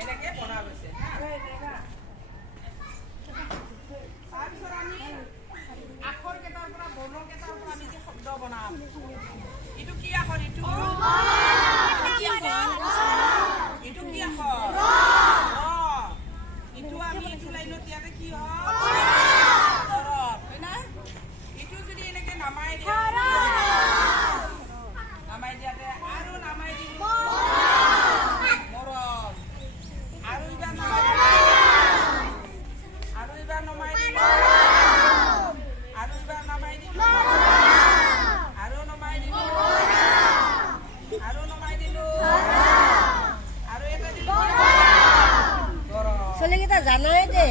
এনেকৈ বনা গৈছে তাৰপিছত আমি আখৰকেইটাৰ পৰা বৰ্ণকেইটাৰ পৰা আমি যে শব্দ বনাম এইটো কি আখৰ এইটো এইটো কি আখৰ এইটো আমি এইটো লাইনত ইয়াতে কি হয় হয় না এইটো যদি এনেকৈ নামাই দিওঁ নামাই দিয়াতে আৰু নামাই দিম মৰম আৰু এইবাৰ নামাই দিম আৰু এইবাৰ নমাই দিম আৰু এইবাৰ নামাই দিম আৰু নমাই দিম আৰু নমাই দিলোঁ আৰু এটা দিলোঁ ছোৱালীকেইটা জানাই দে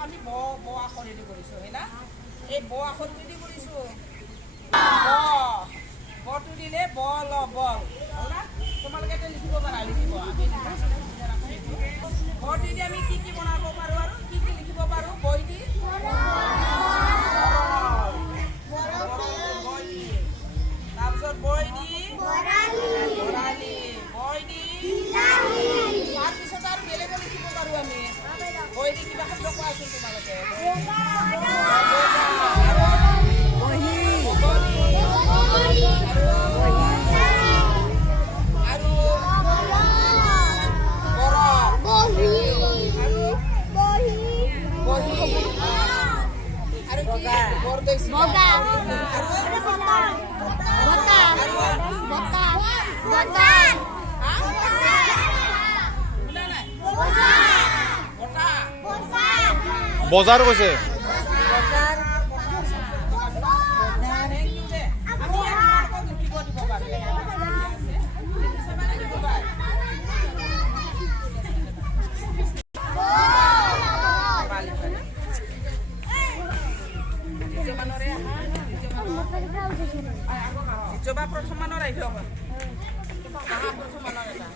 আমি ব আখৰেদি কৰিছোঁ হয় না এই ব আখৰেদি কৰিছোঁ বটো দিলে বল বল হয় না তোমালোকে এতিয়া লিখিব পাৰা লিখিব আমি বটো দি আমি কি কি বনাব পাৰোঁ আৰু কি কি লিখিব পাৰোঁ বই দি তাৰপিছত বই দি বৰালি বই দি তাৰপিছত আৰু বেলেগো লিখিব পাৰোঁ আমি বই দি কিবা শব্দ কোৱা আছিল তোমালোকে বজাৰ কৈছে প্ৰথম মানৰ আহিব প্ৰথম মানৰ এটা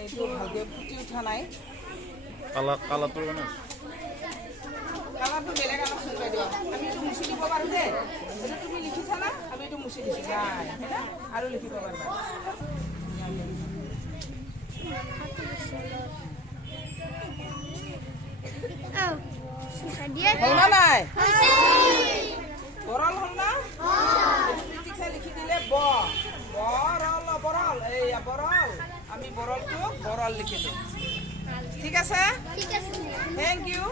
এইটো ভালকৈ ফুটি উঠা নাই কালাৰটো মানে কালাৰটো বেলেগ অলপ চুই দিওঁ আমি এইটো মুচি দিব পাৰোঁ দে এইটো তুমি লিখিছা না আমি এইটো মুচি দিছোঁ নাই আৰু লিখিব পাৰিবা হ'ল না নাই বৰল হ'ল না ঠিক চাই লিখি দিলে বৰল বৰল এইয়া বৰল আমি বৰলটো বৰল লিখিলোঁ ঠিক আছে থেংক ইউ